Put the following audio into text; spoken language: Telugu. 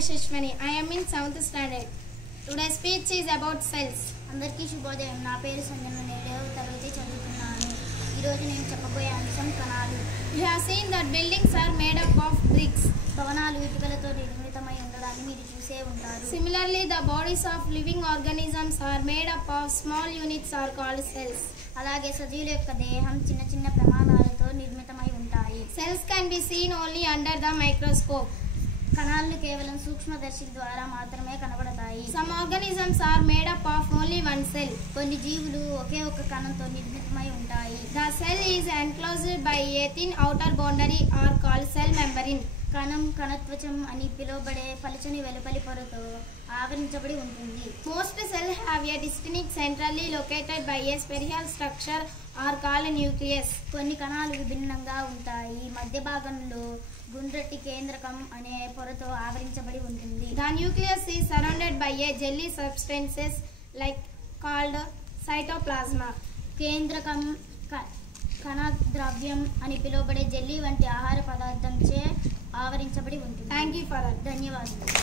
Yashashwani. I am in 7th standard. Today's speech is about cells. అందరికీ శుభోదయం. నా పేరు సంజన. నేను 7వ తరగతి చదువుతున్నాను. ఈ రోజు నేను చెప్పబోయే అంశం కణాలు. You have seen that buildings are made up of bricks. భవనాలు ఇటుకలతో నిర్మితమై ఉండడాన్ని మీరు చూసే ఉంటారు. Similarly, the bodies of living organisms are made up of small units are called cells. అలాగే సజీవుల యొక్క దేహం చిన్న చిన్న ప్రమాణాలతో నిర్మితమై ఉంటాయి. Cells can be seen only under the microscope. కణాలను కేవలం సూక్ష్మదర్శి ద్వారా మాత్రమే కనబడతాయి. Some organisms are made up of only one cell. కొన్ని జీవులు ఒకే ఒక కణంతో నిర్మితమై ఉంటాయి. The cell is enclosed by a thin outer boundary or called cell membrane. కణం కణత్వచం అని పిలువబడే పలుచని వెలుపలి పొరతో ఆవరించబడి ఉంటుంది. Most cells have a distinct centrally located by a spherical structure or called nucleus. కొన్ని కణాలు విభిన్నంగా ఉంటాయి. మధ్య భాగంలో గుండ్రటి కేంద్రకం అనే పొరతో ఆవరించబడి ఉంటుంది. The nucleus is surrounded by a jelly substances like called cytoplasma. కేంద్రకం కణ ద్రవ్యం అని పిలువబడే జెల్లీ వంటి ఆహార పదార్థంచే ఆవరించబడి ఉంటుంది. Thank you for all. ధన్యవాదాలు.